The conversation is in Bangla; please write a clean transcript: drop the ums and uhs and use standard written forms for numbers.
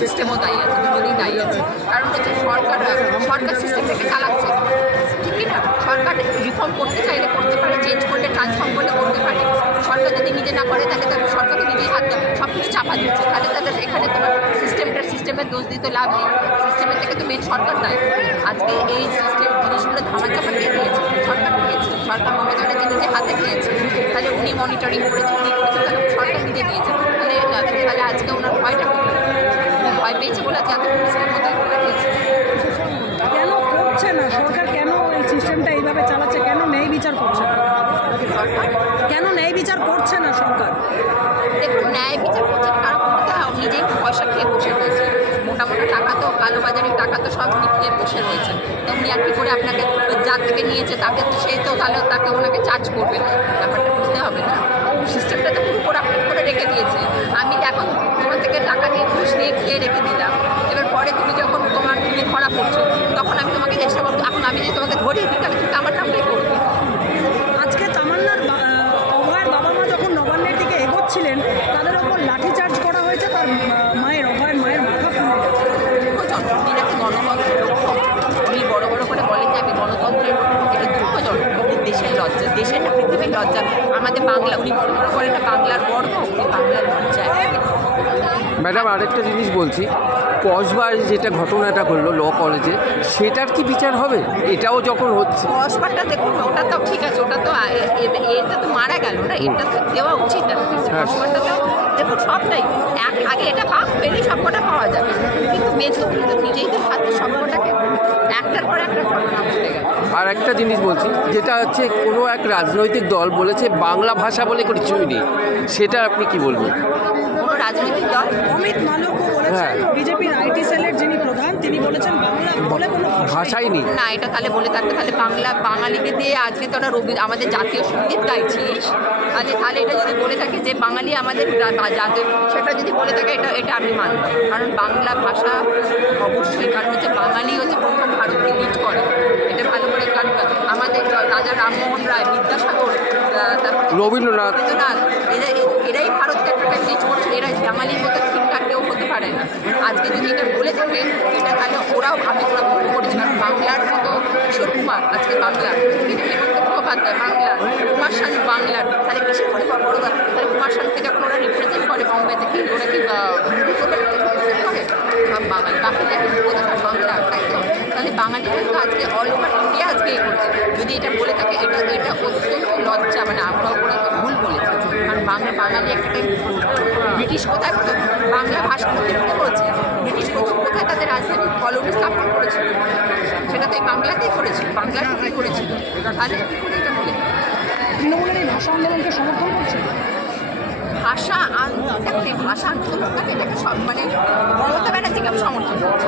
সিস্টেমও দায়ী আছে, দুজনেই দায়ী আছে। কারণ হচ্ছে সরকার সিস্টেমটাকে চালাচ্ছে, ঠিক কি না? সরকার রিফর্ম করতে চাইলে করতে পারে, চেঞ্জ করলে ট্রান্সফর্ম করলে করতে পারে। সরকার যদি নিজে না করে তাহলে তাদের সরকারকে নিজেই হাত সব কিছু চাপা দিচ্ছে, তাহলে তাদের এখানে তোমার সিস্টেমের দোষ দিতে লাভ নেই। সিস্টেমের থেকে তো মেন সরকার দায়ী। আজকে এই সিস্টেম জিনিসগুলো ধামাচাপা কে দিয়েছে? সরকার দিয়েছে। সরকার মমতা ব্যানার্জি নিজে হাতে নিয়েছে, তাহলে উনি মনিটরিং করেছে, উনি করেছে, তাহলে সরকার নিজে দিয়েছে। তাহলে আজকে ওনার ভয়টা ভয় পেয়েছে বলে আজকে এত সিস্টেম মতো দিয়েছে। কেন করছে না সরকার? কেন এই সিস্টেমটা এইভাবে চালাচ্ছে? কেন ন্যায় বিচার করছে না সরকার? কেন ন্যায় বিচার করছে না সরকার? দেখুন, ন্যায় বিচার করছে কারণ নিজেই পয়সা খেয়ে বসে রয়েছে। মোটা টাকা তো, কালোবাজারের টাকা তো সব উনি খেয়ে বসে রয়েছে। তো উনি আর কি করে আপনাকে যার থেকে নিয়েছে তাকে তো সে তো তাহলে তাকে ওনাকে চার্জ করবে না, ব্যাপারটা বুঝতে হবে না। সিস্টেমটা তো পুরো কোরাপ্ট করে রেখে দিয়েছে। আমি এখন তোমার থেকে টাকা নিয়ে ঘুষ নিয়ে খেয়ে রেখে দিলাম, এবার পরে তুমি যখন তুমি ধরা পড়ছো তখন আমি তোমাকে চেষ্টা করবো, এখন আমি যদি তোমাকে ধরিয়ে দিই তাহলে তুমি আমার নামটাই করবে। আজকে তামান্নার অভয়ের বাবা মা যখন নবান্নের দিকে এগোচ্ছিলেন তাদের ওপর লাঠিচার্জ করা হয়েছে, তার অভয়ের মায়ের মাথা ফুলে গেছে। দুঃখজনক। উনি নাকি গণতন্ত্রের রক্ষক, উনি বড় বড় করে বলেন যে আমি গণতন্ত্রের রক্ষক। এটা দুঃখজনক। দেশের লজ্জা, দেশের না পৃথিবীর লজ্জা। আমাদের বাংলা, উনি বড় বড় করেন বাংলার গর্ব, উনি বাংলার লজ্জা। ম্যাডাম আরেকটা জিনিস বলছি, কসবায় যেটা ঘটনাটা ঘটলো ল কলেজে, সেটার কি বিচার হবে? এটাও যখন হচ্ছে, কসবারটা দেখুন, ওটা তো ঠিক আছে, ওটা তো এটা তো মারা গেল না, এটা তো দেওয়া উচিত। কসবারটা তো দেখুন সবটাই আগে এটা পাক পেলে সবকটা পাওয়া যাবে, কিন্তু মেজবাবু তো নিজেই তো হাতে সবকটাকে একটার পর একটা ঘটনা ঘটে গেল। আর একটা জিনিস বলছি, যেটা হচ্ছে কোনো এক রাজনৈতিক দল বলেছে বাংলা ভাষা বলে কিছুই নেই, সেটা আপনি কি বলবেন? কোনো রাজনৈতিক দল? অমিত মালব্য বলেছেন, বিজেপির আইটি সেলের যিনি প্রধান তিনি বলেছেন বাংলা বলে কোনো ভাষাই নেই। না, এটা তাহলে বলে থাকতে তাহলে বাঙালিকে দিয়ে আজকে তোরা আমাদের জাতীয় সঙ্গীত গাইছিস, তাহলে এটা যদি বলে থাকে যে বাঙালি আমাদের জাতীয়, সেটা যদি বলে থাকে এটা আমি মানব। কারণ বাংলা ভাষা অবশ্যই, কারণ হচ্ছে বাঙালি হচ্ছে প্রথম ভারতকে লিড করে, এটা ভালো করে। কারণ আমাদের রাজা রামমোহন রায়, বিদ্যাসাগর, রবীন্দ্রনাথ, এরাই ভারতকে একটা লিড করছে। এরা বাঙালির মতো ঠিকঠাক কেউ হতে পারে না। আজকে যদি এটা বলে থাকে এটা তাহলে ওরাও ওরা ভুল করেছে। কারণ বাংলার মতো কিশোর কুমার আজকে বাংলার, হেমন্ত মুখোপাধ্যায় বাংলার, কুমার শানু বাংলার, তাহলে কিসের করে বড় তাহলে কুমার শানুকে যখন ওরা রিপ্রেজেন্ট করে বম্বে থেকে, ওরা কি করে বাঙালি বাকিটা কোথায় বাংলা, তাই তো? তাহলে বাঙালি কিন্তু আজকে অল ওভার ইন্ডিয়া আজকে এ করছে। যদি এটা বলে থাকে এটা অত্যন্ত লজ্জা, মানে ওরা তো ভুল বলেছে। কারণ বাঙালি একটা ব্রিটিশ কোথায় বাংলা ভাষা প্রতিষ্ঠা করেছে, ব্রিটিশ প্রথম কোথায় তাদের রাজধানী কলোনি স্থাপন করেছিল, সেটা তো এই বাংলাতেই করেছিল, বাংলাতেই করেছিল। তাহলে কী করে এটা বলে? তৃণমূলের এই ভাষা আন্দোলনকে সমর্থন করছে। ভাষা দেখুন, এই ভাষা আন্দোলনটাকে এটাকে সব মানে মমতা ব্যানার্জিকে আমি সমর্থন করছি।